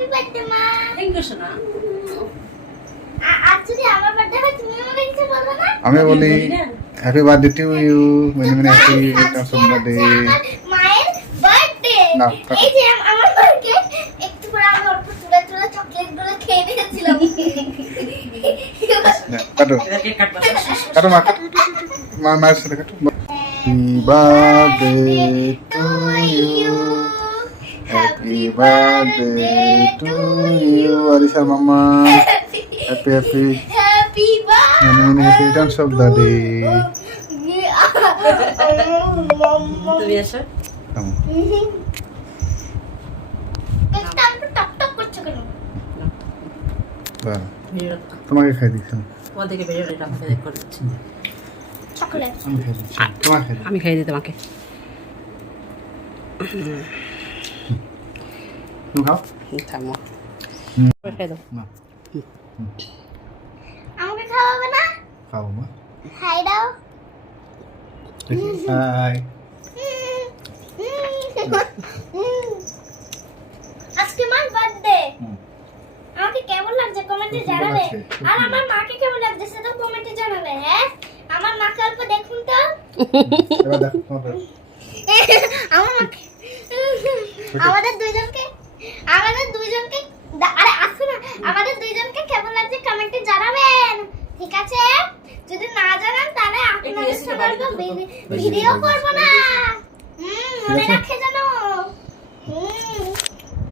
Happy birthday মা। Thank you সোনা। আজ যদি আমার বার্থডে হয় তুমি আমাকে কিছু বলবে না? আমি বলি happy birthday to you, many many happy returns of the day. আমার মায়ের বার্থডে। না, এই যে আমার মাকে একটু করে আমি অল্প তুলে তুলে চকলেটগুলো খেয়ে নিয়েছিলাম। কাটো এটা কেক কাটবা। কাটো মা, কাটো মা, মায়ের সাথে কাটো। Happy birthday to you, happy birthday to you Arisha মামা, happy happy happy many many happy returns of the day. তুমি এসো। কেকটা একটু টক টক করছে কেন? ভিডিওটা তোমাকে খাই দিচ্ছিলাম, তোমার থেকে ভিডিওটা আমাকে দেখ করে দিচ্ছি। চকলেট। আমি খাই দিচ্ছি, তোমাকে খাই দিচ্ছি। আমি খাইয়ে দিই তোমাকে। তুমি খাও থামো। হুম। খাই দাও। না আমাকে খাওয়াবে না? খাও মা। হাই দাও। হাই। আজকে মার বার্থডে। হুম। আমাকে কেমন লাগছে কমেন্টে খুব ভালো জানাবে। লাগছে, খুব আর ভালো আমার মাকে কেমন লাগছে সেটাও কমেন্টে জানাবে। হ্যাঁ, আমার মাকে অল্প দেখুন তো। এবার দেখো তোমার আমার মাকে আমাদের দুইজনকে আরে আসো না, আমাদের দুইজনকে কেমন লাগছে কমেন্টে জানাবেন। ঠিক আছে, যদি না জানান তাহলে আপনাদের সঙ্গে ভিডিও করব না। মনে রাখে